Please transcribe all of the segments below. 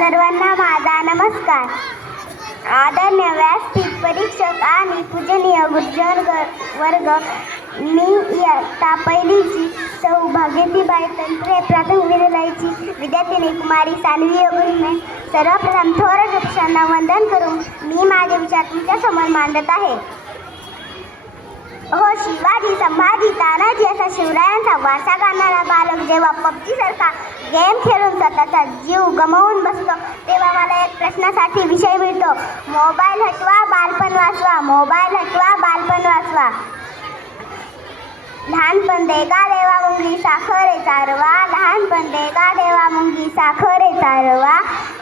सर्वांना माझा नमस्कार. आदरणीय व्यासपीठ परीक्षक आणि पूजनीय गुरुजन वर्ग, मी इयत्ता पहिलीची सौ भाग्यवतीबाई तंत्रे प्राथमिक विद्यालयाची विद्यार्थिनी कुमारी सान्वी योगेश. सर्वप्रथम थोर वृक्षांना वंदन करून मी माझे विचार तुमच्या समोर मांडत आहे. हो, शिवाजी, संभाजी, तानाजी असा शिवरायांचा वारसा गाणारा बालक जेव्हा पबजी सारखा गेम खेळून स्वतःचा जीव गमावून बसतो, तेव्हा मला एक प्रश्नासाठी विषय मिळतो. मोबाईल हटवा, बालपण वाचवा. मोबाईल हटवा, बालपण वाचवा. लहानपण देगा देवा मुंगी साखरे चारवा. लहानपण देगा देवा मुंगी साखरे चारवा.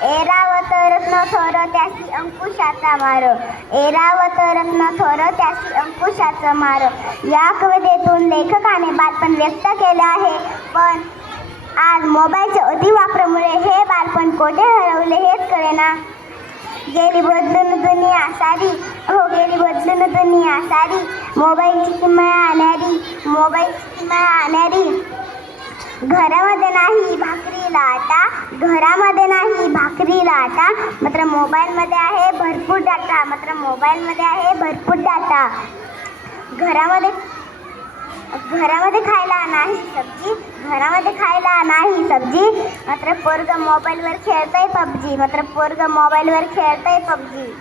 एरावत रत्न थोर त्यासी अंकुशाचा मार. एरावत रत्न थोर त्यासी अंकुशाचा मार. या कवितेतून लेखकाने बालपण व्यक्त केले आहे, पण आज मोबाईलच्या अतिवापरामुळे हे बालपण कोठे हरवले हेच कळेना. गेली बदलून दुनिया सारी, हो गेली बदलून दुनिया सारी. मोबाईलची किमया आणणारी, मोबाईलची किमया आणणारी. घरामध्ये नाही भाकरीला आटा, घरामध्ये नाही भाकरीला आटा, मात्र मोबाईलमध्ये आहे भरपूर डाटा. मात्र मोबाईलमध्ये आहे भरपूर डाटा. घरामध्ये खायला नाही सब्जी, घरामध्ये खायला नाही सब्जी, मात्र पोरग मोबाईलवर खेळतंय पबजी. मात्र पोरग मोबाईलवर खेळतंय पबजी.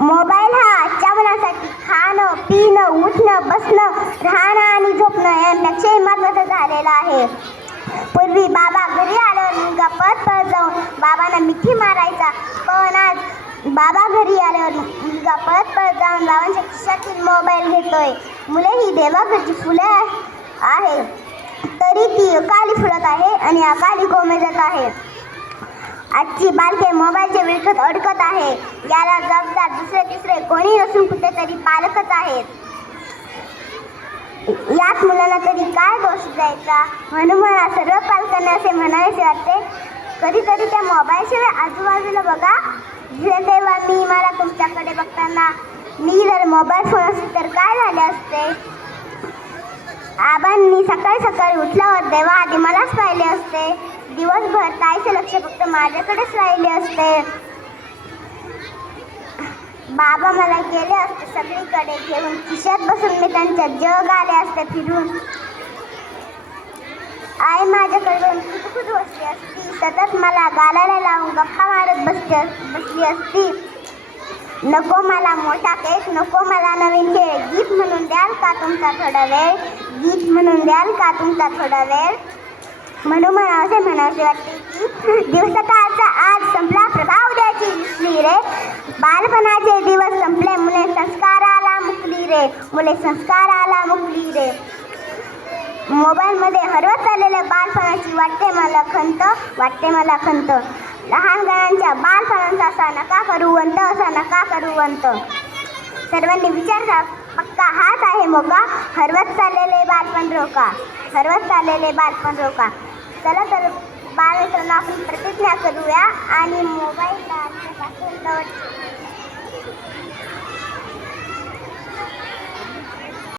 मोबाईल हा आजच्या मुलांसाठी खाणं, पिणं, उठणं, बसणं, राहणं आणि झोपणं यापेक्षाही महत्त्वाचं झालेलं आहे. पूर्वी बाबा घरी आल्यावर मुलगा पळत जाऊन बाबांना मिठी मारायचा, पण आज बाबा घरी आल्यावर मुलगा पळत जाऊन बाबांच्या खिशातील मोबाईल घेतोय. मुले ही देवाघरची फुले आहे, तरी ती अकाली फुलत आहे आणि अकाली कोमेजत आहे. आजची बालके मोबाईलच्या विळखत अडकत आहे. याला जबाबदार दुसरे तिसरे कोणी नसून कुठेतरी पालकच आहेत. याच मुलांना तरी काय दोष द्यायचा, म्हणून मला सर्व पालकांना असे म्हणायचे वाटते, कधीतरी त्या मोबाईलशिवाय आजूबाजूला बघा. तेव्हा मला तुमच्याकडे बघताना मी जर मोबाईल फोन असते तर काय झाले असते. आबांनी सकाळी सकाळी उठल्यावर देवा आधी मलाच पाहिले असते. दिवसभर ताईचे लक्ष फक्त माझ्याकडेच राहिले असते. बाबा मला गेले असते सगळीकडे घेऊन, खिशात बसून मी त्यांच्या जग आले असते फिरून. आई माझ्याकडे खुदखुद बसली असती, सतत मला गालाला लावून गप्पा मारत बसली असती. नको मला मोठा केक, नको मला नवीन खेळ, गीत म्हणून द्याल का तुमचा थोडा वेळ, गीत म्हणून द्याल का तुमचा थोडा वेळ. म्हणून मला असे म्हणायचे वाटते की दिवसाचा आज संपला, प्रभाव द्यायची दिसली रे. बालपणाचे दिवस संपले, मुले संस्काराला मुकली रे, मुले संस्काराला मुकली रे. मोबाईलमध्ये हरवत चाललेल्या बालपणाची वाटते मला खंत, वाटते मला खंत. लहान गाण्यांच्या बालपणाचा असा नका करू वंत, असा नका करू वंत. सर्वांनी विचार करा, पक्का हाच आहे मोका, हरवत चाललेले बालपण रोका, हरवत चाललेले बालपण रोका. चला तर बालमित्रांनो, आपण प्रतिज्ञा करूया आणि मोबाईलला